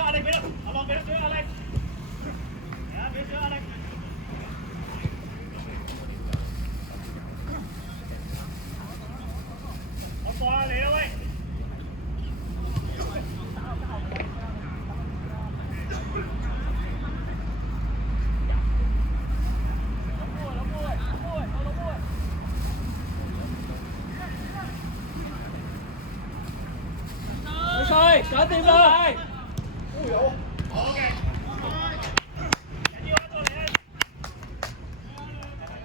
壓力俾啦，阿樂俾少少壓力，係啊，俾少少壓力。我過下你啦喂。搞掂啦！好嘅，緊要到你啊！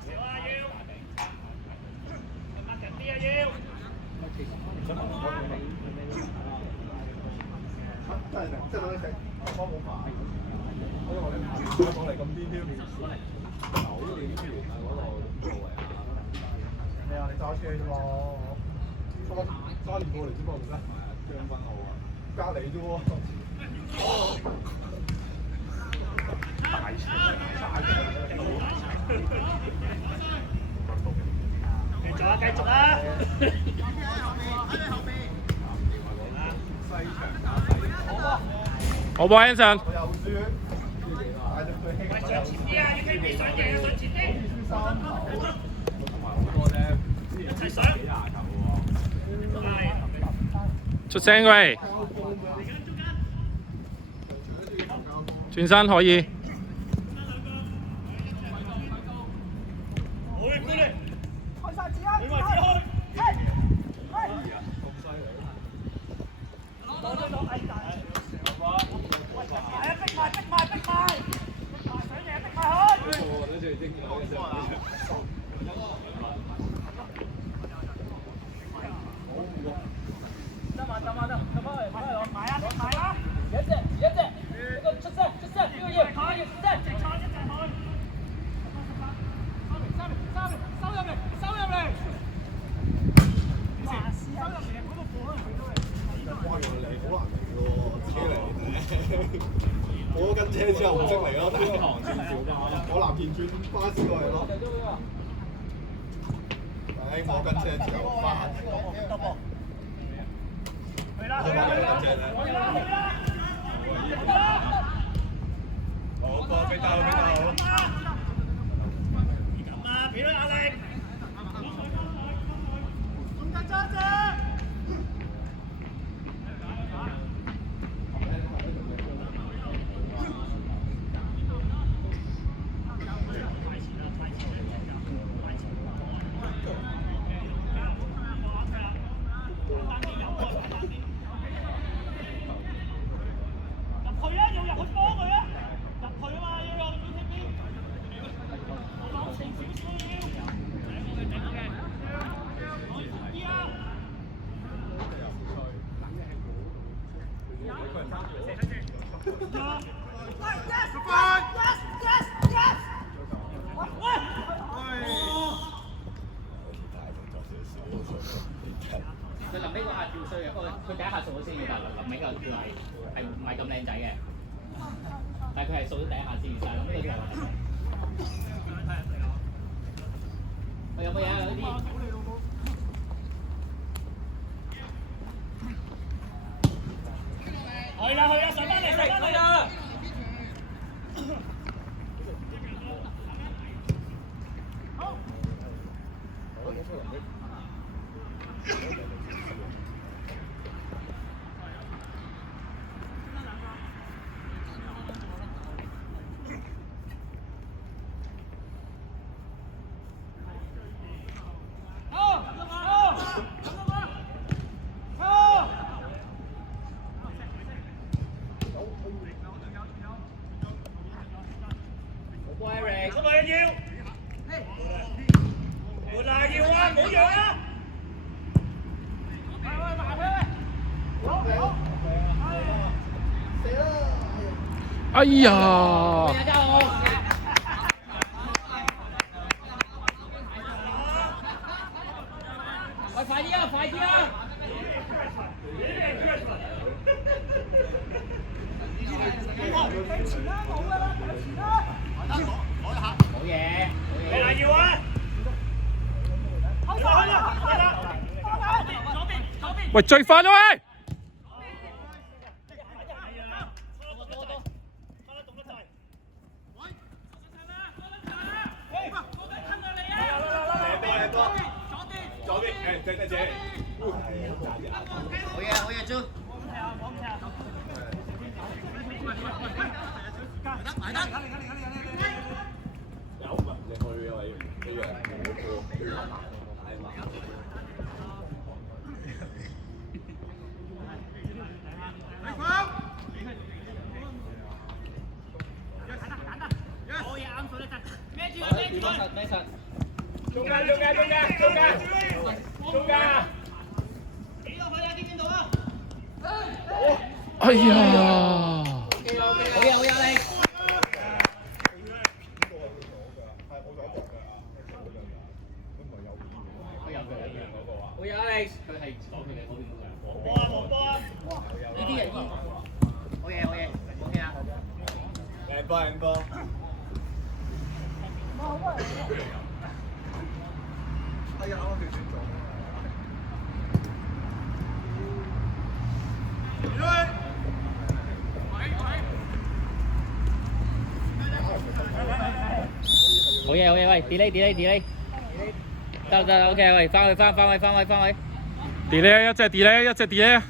少啊要，抹緊啲啊要。真係食，真係食，我冇牌。因為我哋香港嚟咁癲添，9點前啊嗰度做嚟啊！咩啊？你揸車啫嘛？揸年過嚟啫嘛，唔得。將軍澳啊！隔離啫喎，大車繼續啊！繼續啊！好波 Anson。喂，上前啲啊！要傾啲上嘅，上前啲。同埋好多咧，一齊上。出聲喂！轉身可以。開晒字啊！你話自開。我跟車之後唔識嚟咯，第一堂先小巴，我藍田轉巴士過嚟咯。我跟車之後翻。去啦！好過俾到。咁啊，俾到壓力。中間揸住。佢臨尾嗰下跳衰嘅，不過佢第一下掃咗先嘅，但係臨尾嗰跳係唔係咁靚仔嘅，但係佢係掃咗第一下先，但係臨尾嗰條係我有冇嘢啊？嗰啲去啦，上翻嚟啦！哎呀！喂，快啲啊！快啲啊！冇嘢，你嚟要啊！喂，追翻啊喂！你去嘅位一樣冇個太慢。咩實？中間！哎呀！好嘢你！好嘢你！佢係講佢哋嗰邊嗰個。呢啲人好嘢，OK 啊！靚波！哎呀，啱啱調轉咗。好嘢，喂 ，delay，得，OK，喂，翻去。delay 一隻 delay。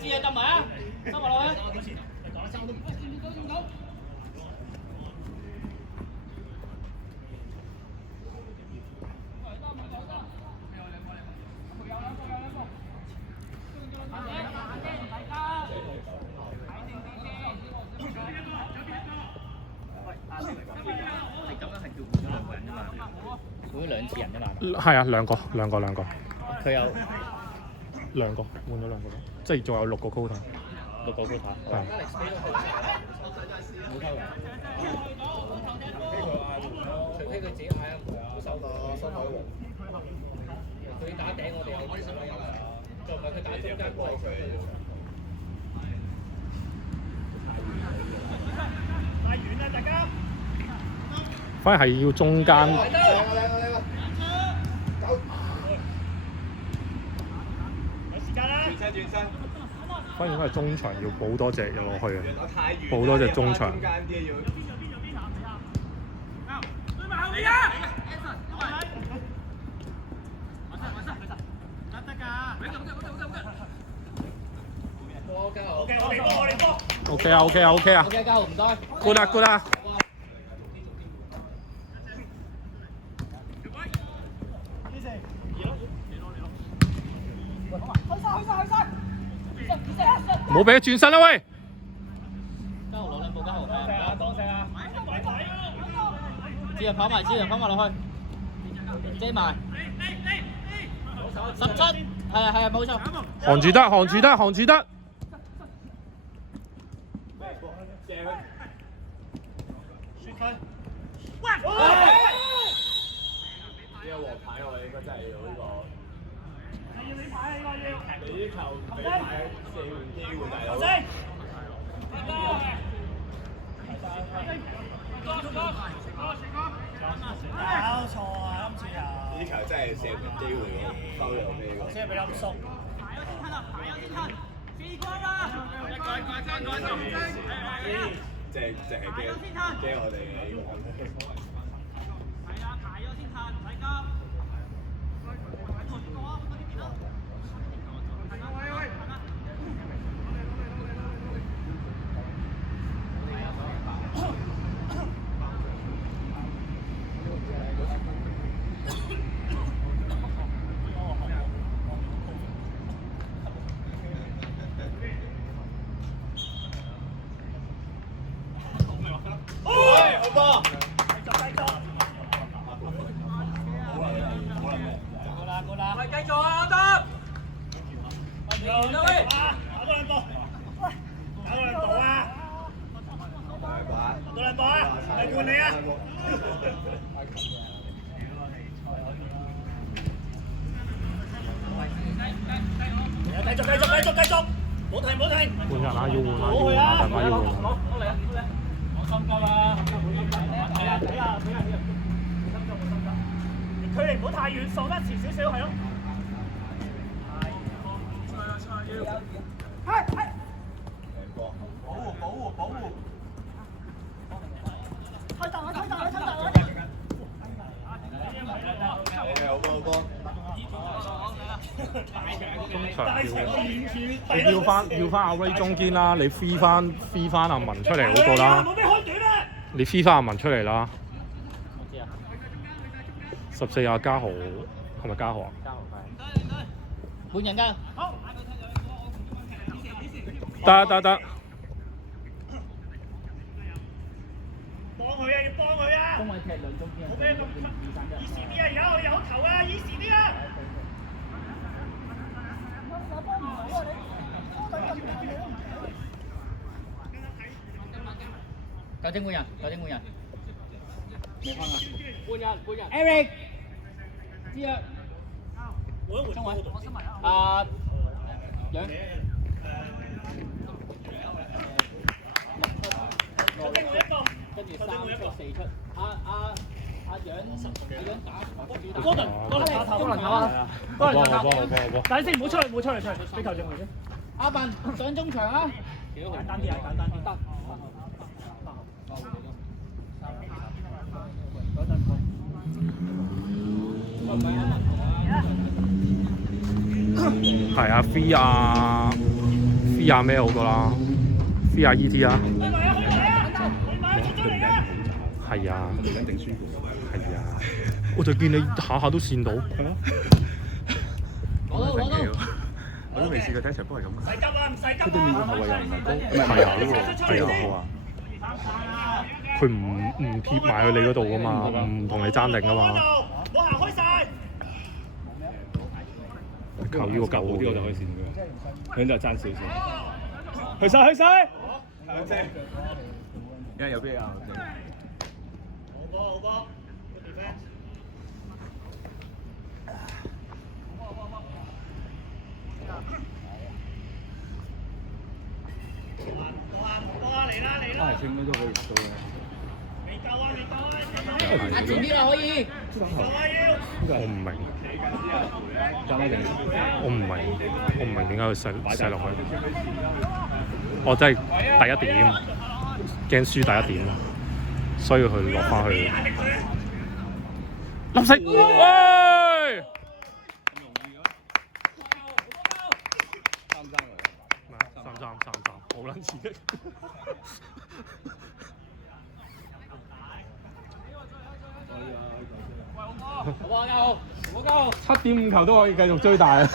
知啊，揼埋啊，收埋落去。我哋咁樣係叫換咗兩個人啫嘛，換咗2次人啫嘛。係啊，兩個。佢有兩個，換咗兩個，即係仲有6個 quota。6個 quota。係。冇偷人。除非佢自己嗌啊，收台王。佢打頂我哋係10啦，再唔係佢打中間過嚟。太遠啦，大家。反而係要中間。轉身。反而應該係中場要補多隻入落去啊！補多隻中場。OK 啊！ OK， 交唔該。good 啊！冇俾佢轉身啦喂！交攞兩步，交多謝啊！知啊，跑埋落去，遮埋。17，係冇錯。行住得。呢個黃牌我應該真係要呢個。你啲球俾牌4換機會大佬。搞錯啊！今次又呢啲球真係4換機會喎，收咗呢個。即係俾咁熟。即係驚我哋呢個。繼續。冇停冇停，換人啊！要換啊！要換啊！大媽要換啊！我心急啦，距離唔好太遠，掃得前少少係咯。係。保護。推大我。中場要翻阿 Ray 中堅啦，你 free 翻阿文出嚟好過啦。冇咩開短啊！你 free 翻阿文出嚟啦。14阿嘉豪係咪嘉豪啊？換人㗎。得。幫佢啊！要幫佢啊！中位踢兩中堅。冇咩動作，以時啲啊！而家我哋有球啊！以時啲啊！球證換人。未翻啊！換人。Eric，知啊。中位。阿楊。跟住3出4出。阿楊打。哥倫打頭啊！等先，唔好出去，俾球證佢先。阿文上中場啊！簡單啲。得。係啊 ，free 咩好過啦 ，free ET 啊。係啊。係啊。我就見你下下都跣到。係咯。攞到。我都未試過第一場波係咁。唔使急啊！唔使急啊！佢對面個後衞又唔係高，唔係呢個係啊好啊。佢唔貼埋去你嗰度噶嘛，唔同你爭定噶嘛。我行開晒。靠呢個舊啲我就可以線佢，佢就爭少少。去晒。而家有邊啊？好波。嚟啦！係清都可以做嘅。未夠啊！前啲啦可以。我唔明。我唔明點解佢射落去。我真係第一點，驚輸第一點，所以佢落翻去。粒色，喂！3-3，好撚刺激。7.5球都可以繼續追大啊！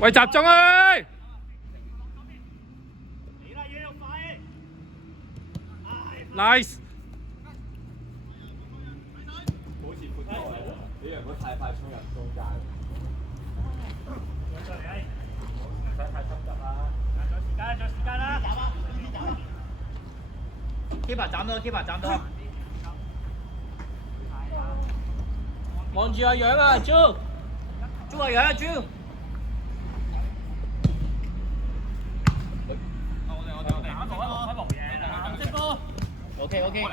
喂，集中啊！Nice。你如果太快衝入中間，唔使太心急啦，仲有時間啦。keeper 斬到。望住阿楊啊，朱阿楊啊，朱。OK，我嚟。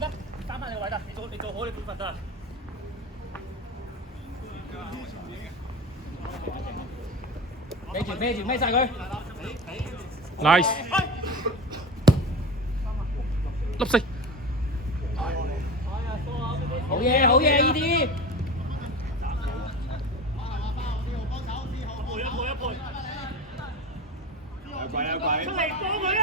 得，翻返你個位得，你做好你本分得啦。孭晒佢。Nice。粒色。好嘢呢啲。有鬼！出嚟幫佢啊！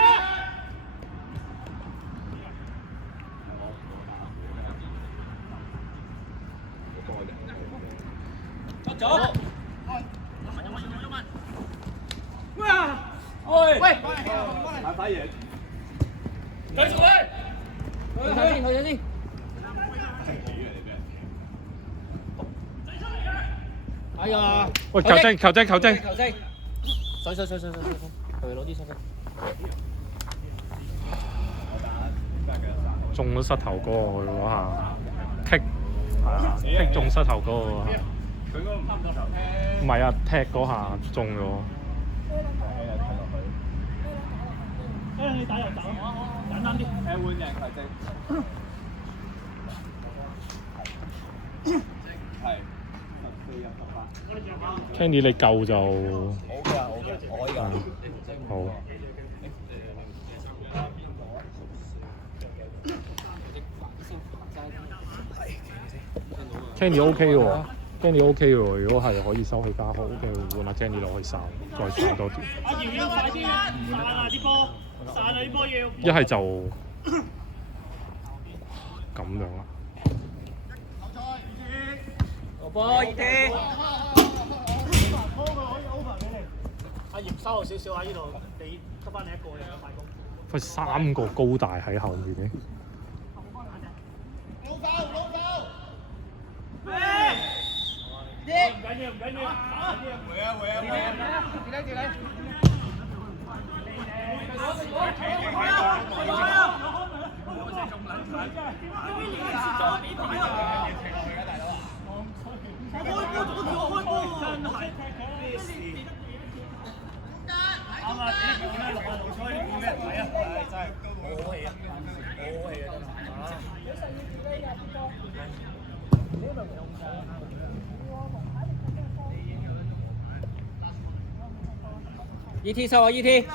出咗。喂！反嘢。繼續去。去先。哎呀！喂，球證。水，去攞啲水。中咗膝頭哥佢嗰下，棘中膝頭哥嗰下。佢嗰個唔得就唔係啊，踢嗰下中咗。你打又走，簡單啲。換人係正。係。Candy 你夠就好嘅，好嘅，我可以㗎。好。Candy OK 喎，Candy OK 喎。如果係可以收起加號嘅，換阿 Candy 落去哨，再上多啲。阿姚要快啲，散啊啲波，散啊啲波要。一係就咁樣啦。個波熱啲。阿姚收後少少喺呢度，你得翻你一個又有快攻。佢3個高大喺後面嘅。唔緊要，唔緊要。會啊會啊會啊！調你。啱啊！你見到6啊6彩，你見咩人睇啊？真係好氣啊！好氣啊！E.T. 收啊 E.T.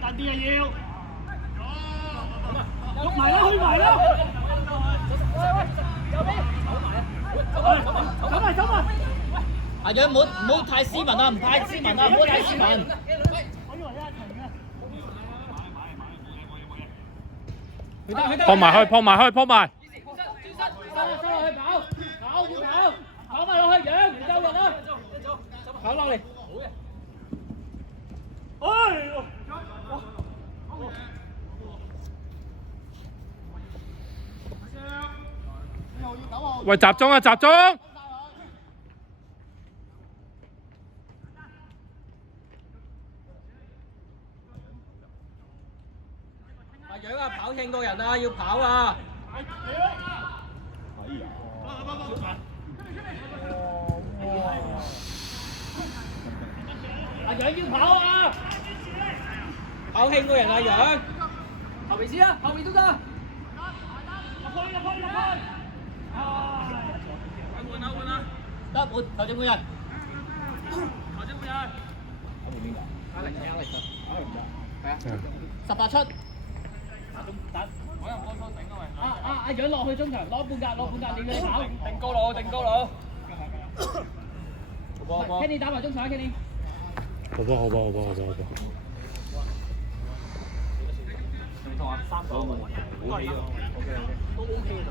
大啲啊要！喐埋啦，去埋啦！走埋！阿楊唔好太斯文啊，唔太斯文啊，唔好太斯文。撲埋去，撲埋去，撲埋。收落去跑埋落去，楊唔夠人啊！跑落嚟。喂，集中啊，集中！阿楊啊，跑慶過人啊，要跑啊！阿楊要跑啊！跑慶過人啊，楊！後邊先啊，後邊都得。入去！得換球證換人。係啊，18出。阿楊落去中場攞半格，你要跑。定高佬。Kenny 打埋中場啊 ，Kenny。好吧。同阿3個好起喎都 OK 嘅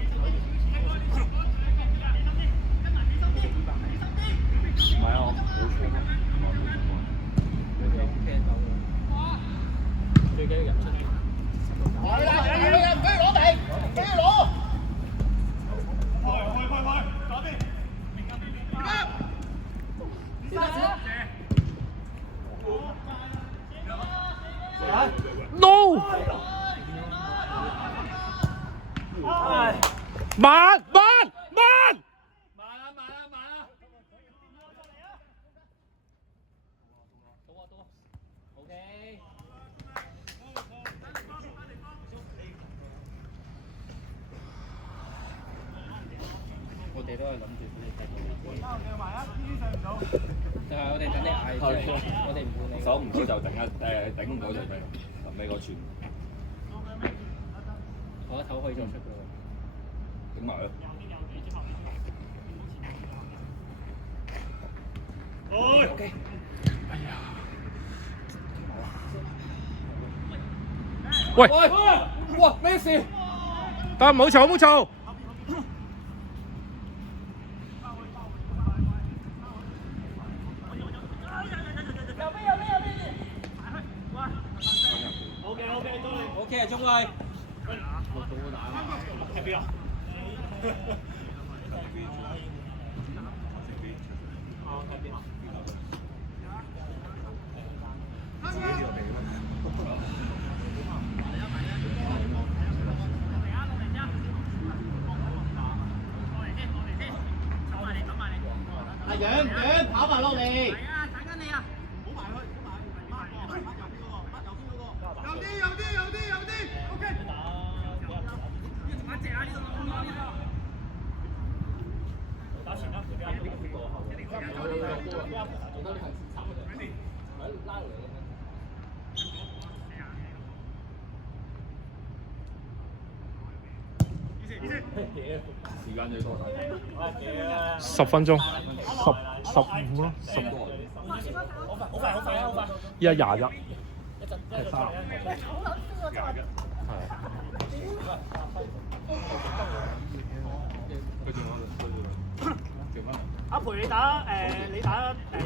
唔係啊，好粗啊！最緊要入出嚟。係啦，唔俾攞地，唔俾攞。快啲！ No！ 慢！OK。我哋都係諗住俾你踢到你。就係我哋等你嗌啫，我哋唔會理。守唔到就頂唔到就臨尾個傳。我一頭可以再出㗎喎。頂埋咯。OK。喂！哇！咩事？得，唔好嘈。OK 啊，中衞。踢邊啊？樣跑埋落嚟。時間最多10分鐘，15咯，10個。依家21。係3。阿培你打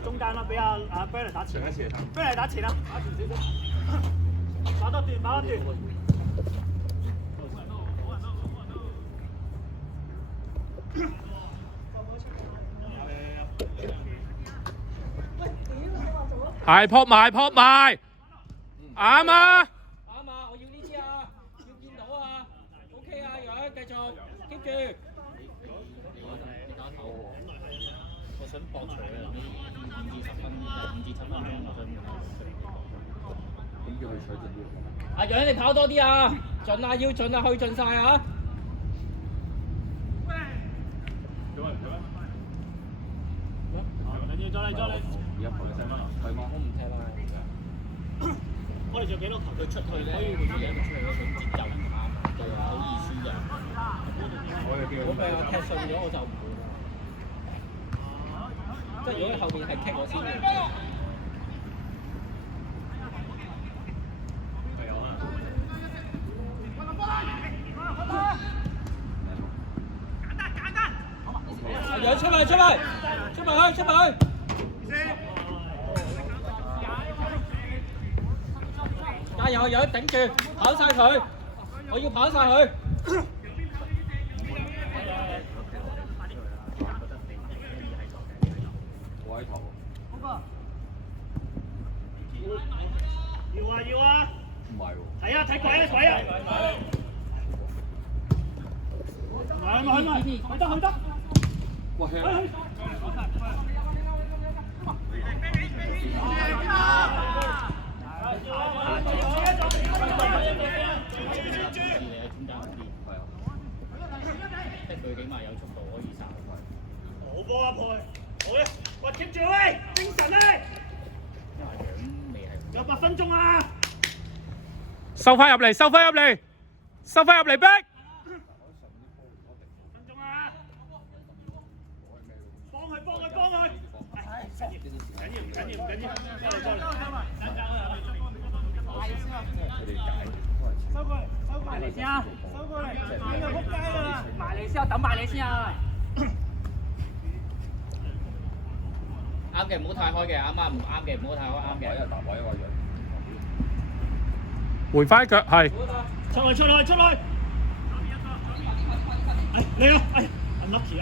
中間啦，俾阿 Bernard 打前。Bernard 打前啦，打前少少。打多段。係撲埋，啱啊！啱啊！我要呢支啊，要見到啊 ，OK 啊，樣繼續 keep 住。你打頭，我想搏場啊，5至10分，5至7分鐘，我想。點叫佢取盡啲？阿樣你跑多啲啊，盡啊，要盡啊，去盡晒啊！再嚟。而家跑咗7分，係嗎？我唔踢啦。我哋仲有幾多球？佢出去咧，佢啲嘢出去咧，佢節奏唔啱，就好易輸人。如果俾我踢順咗，我就唔會啦。即係如果佢後邊係踢我先嘅。有出埋去！加油！有頂住，跑晒佢！我要跑晒佢！我喺頭。要啊！唔係喎。睇啊！睇鬼啊！去得！哇！即係佢起碼有速度可以殺。好波啊，培！好啊！喂，keep 住喂，精神咧！因為樣未係。有8分鐘啊！收翻入嚟，逼！幫佢！緊要！埋嚟先啊！收過嚟！邊個撲街㗎啦？埋嚟先啊！等埋你先啊！啱嘅唔好太開嘅，啱唔啱嘅唔好太開，啱嘅。回翻腳係。出去！嚟啊！unlucky！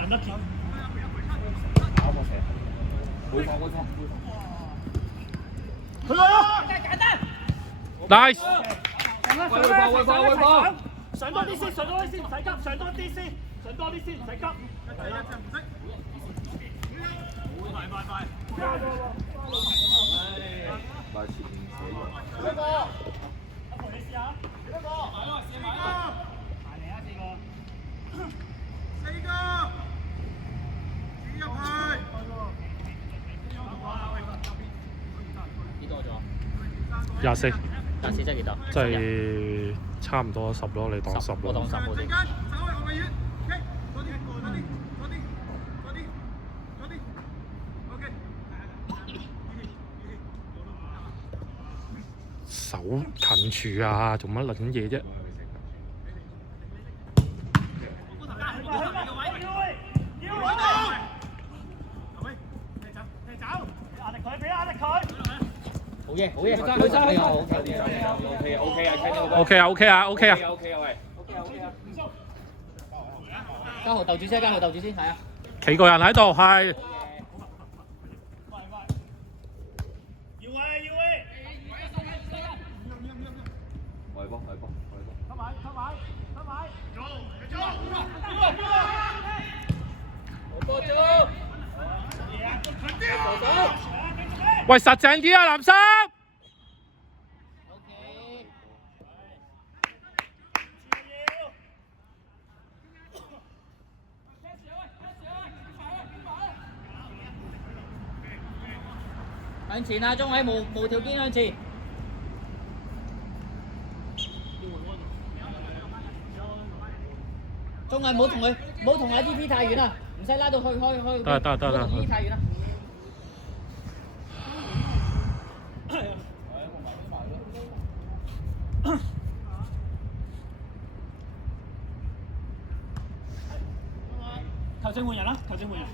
會放。佢來啊！簡單。Nice。會放！上多啲先，唔使急，上多啲先，唔使急。但係前面寫咗。阿培你試下。試埋嚟啊！4個。入去。幾多咗24。24即係幾多？即係差唔多10咯，你當10咯。我當10好啲。手近處啊，做乜撚嘢啫？好嘢，去晒。OK 啊，喂。嘉豪鬥住先，係啊。企個人喺度，係。喂，實淨啲啊，藍衫！向前啊，中位無條件向前。中位唔好同阿 E.P 太遠啦，唔使拉到去。得。 E.P 太遠啦。球證換人啦，球證換人。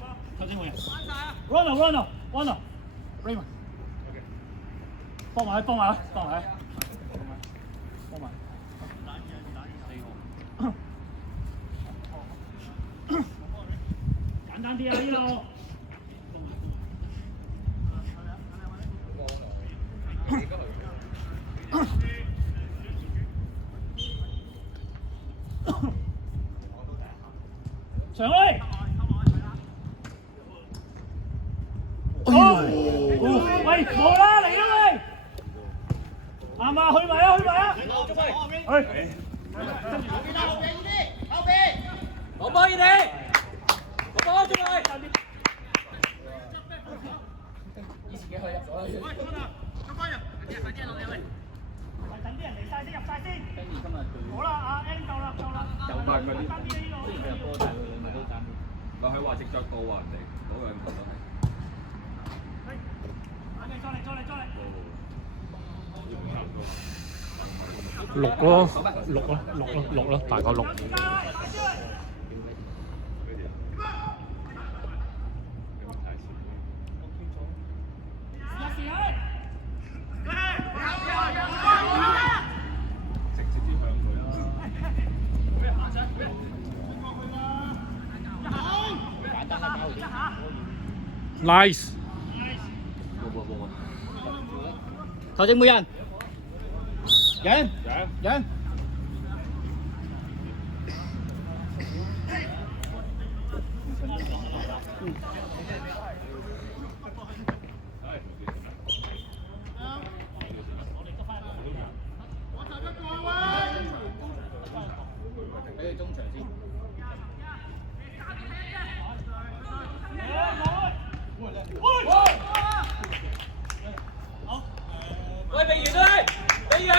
Ronald，Raymond，幫埋。簡單啲啊呢度。上去。喂，冇啦，嚟啦喂！啱啊，去埋啊！去。攞波你哋，攞波中位。以前嘅去入咗啦。等啲人嚟晒先，入晒先。好啦，阿 N 夠啦。有班嗰啲，雖然佢有波，但係佢兩個都爭。但係話直着到啊，人哋嗰兩個都係。六咯，大概6。Nice。球證每人。贏。俾佢中場先。喂，未完啊！未完，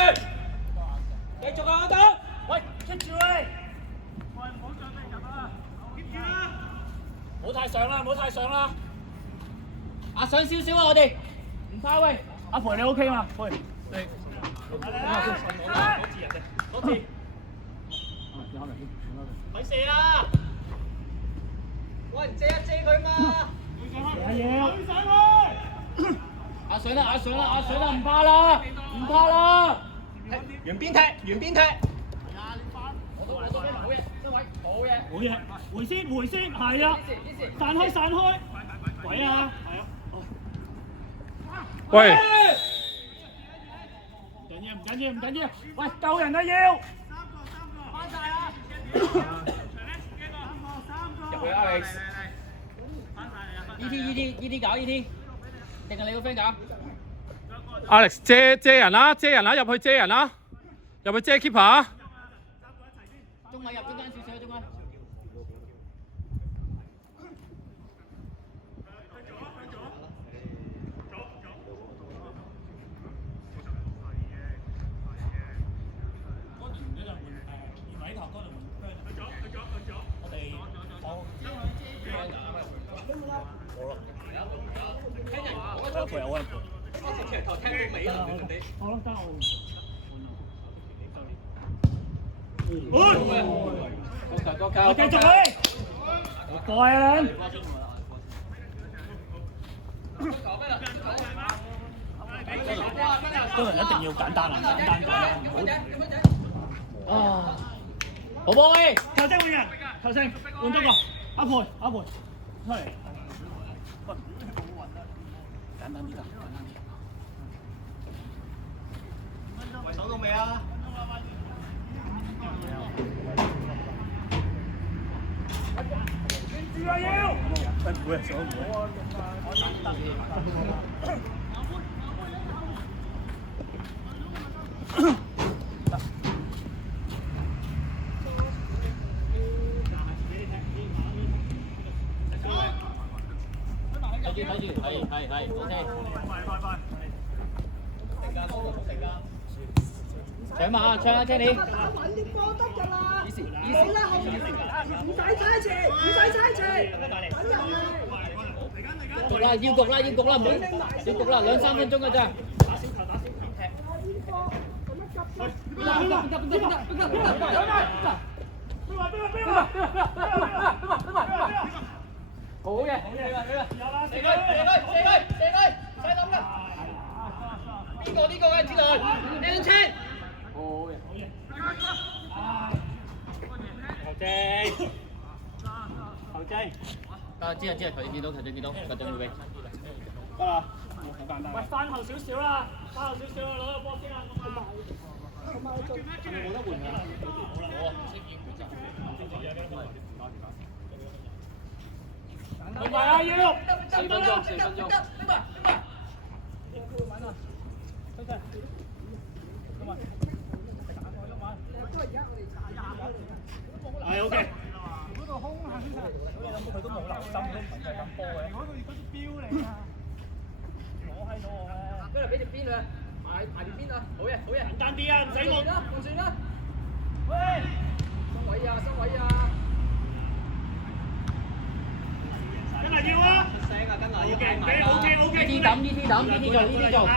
繼續啊！得，喂，keep 住喂，喂，唔好上嚟入啊 ，keep 住啦，唔好太上啦，啊上少少啊，我哋唔怕喂，阿培你 OK 嘛？培，你，攞字，咪射啊！喂，遮一遮佢嘛，阿水啦，唔怕啦，沿邊踢。我都冇嘢，回先，係啊，散開，鬼啊，係啊，喂，唔緊要，喂，救人啊要，翻晒啊，入去 Alex， E.T 搞 E.T， 定係你個 friend 搞 Alex 遮人啦，入去遮人啦，入去遮 keeper。中位入中間少少，中位。我繼續去，過啊你。都係一定要簡單，唔好。好波喂！球證換人，球證換咗個阿培出嚟。簡單啲啦，手到未啊？住啊要！辛苦啊，手唔好。睇住，係，OK。搶馬，搶啊 ，Kenny！打穩啲波得㗎啦，好啦好啦，唔使猜詞，唔使猜詞，等入去。焗啦，要焗啦，唔好要焗啦，2-3分鐘㗎咋。好嘅，射佢，唔使諗啦。邊個嘅之內？靚車。好嘅。後精。啊，知啊，頭先見到，個張會俾。得啦，好簡單。喂，翻後少少啦，攞個波先啦。冇得換㗎。我唔係啊，要4分鐘。係 OK。佢都冇留心，都唔係就係咁波嘅。嗰個標嚟㗎，攞喺度嘅。跟住俾條邊啊，排條邊啊，好嘅。簡單啲啊，唔使望。換算啦。喂，收位啊！真係要啊！OK， 呢啲抌，呢啲做。嗌！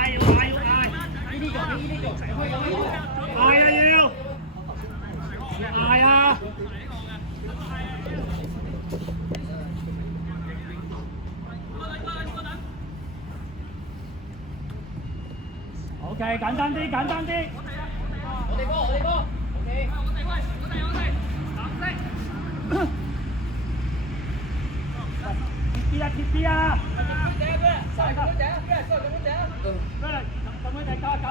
嗌啊！ OK， 簡單啲。我哋波。OK。貼啲啊！搞！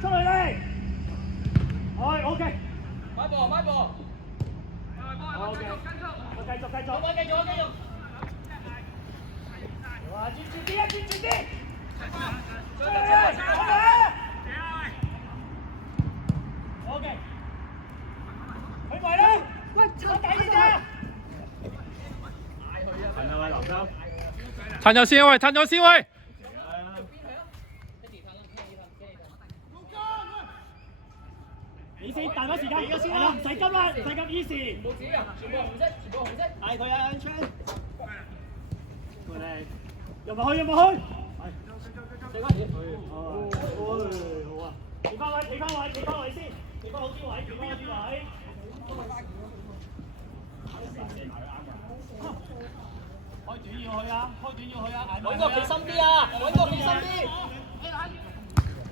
出去嚟！OK。買波。OK。我繼續。哇！專注啲！OK。去埋啦！喂，我第二隻。褪咗先喂。你先，大把時間，係啦，唔使急啦，唔使急 easy。冇紙啊，全部紅色。嗌佢啊 ，Chan。入埋去。好啊。企翻位先，企翻好啲位。開短要去啊！揾個企深啲啊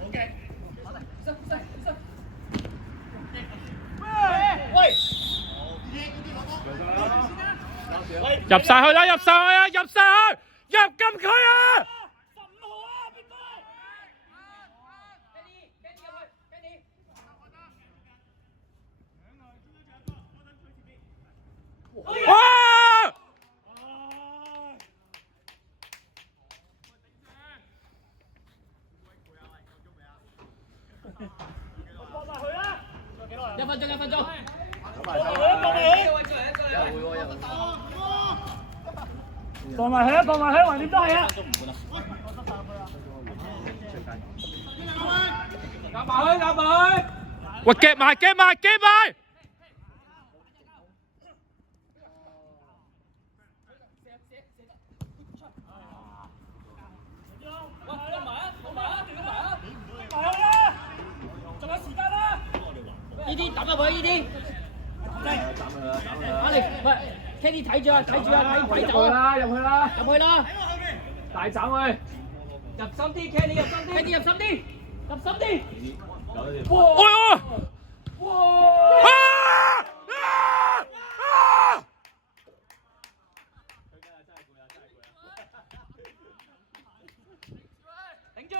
！OK。喂！入晒去啦！入禁區啊！ 15號啊，邊個？哇！放埋佢啦！ 1分鐘。放埋佢，橫掂都係啊！夾埋！喂，夾埋！仲有時間啦！呢啲抌入去，呢啲。阿力，喂 ，Kenny 睇住啊，睇走啊！入去啦！大斬佢，入深啲 ，Kenny 入深啲。哇！頂住佢！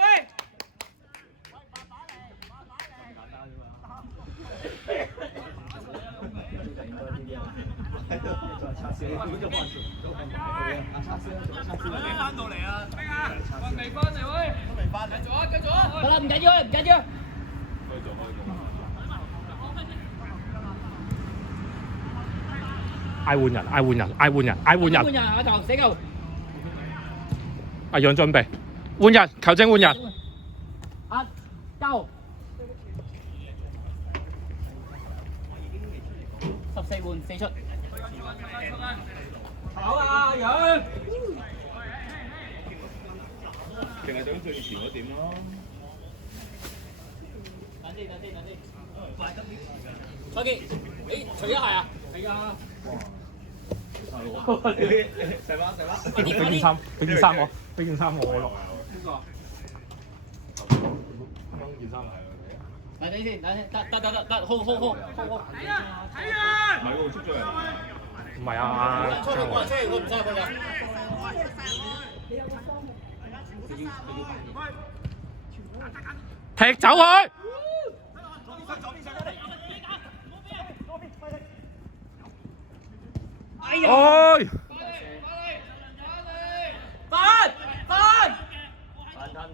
得啦，唔緊要，唔緊要。嗌換人，嗌換人，嗌換人，嗌換人。換人下球，死球。阿楊準備換人，球證換人。阿鳩。14換4出。跑啊，楊！淨係想最前嗰點咯。等先。蔡傑，你除咗鞋啊？係啊。細把。俾件衫我，俾件衫我落。邊個？掹件衫係。等先，得，hold。睇啊！唔係喎，出咗嚟。唔係啊，出嚟，我唔使入去㗎。踢走佢！哎！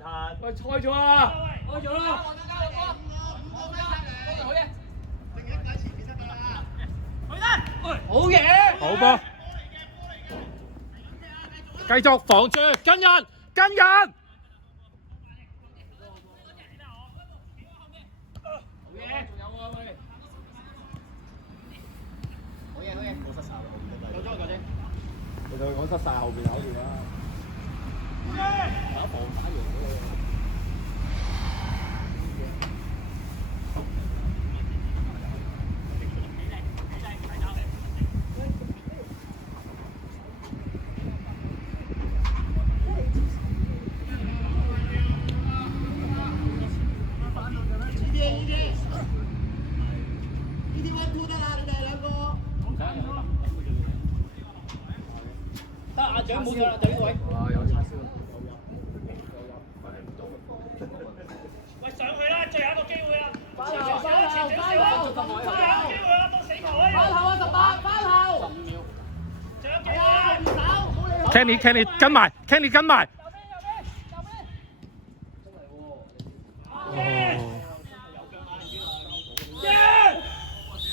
攤。喂，開咗啊！開咗啦！好嘢！好波！繼續防住，跟人！我就講失曬後邊搞掂啦。得阿獎冇咗啦，就呢位。有叉燒。喂，上去啦，最後一個機會啦！翻後，到死球啊！翻後啊，18，翻後。最後一個機會啦！ Kenny 跟埋，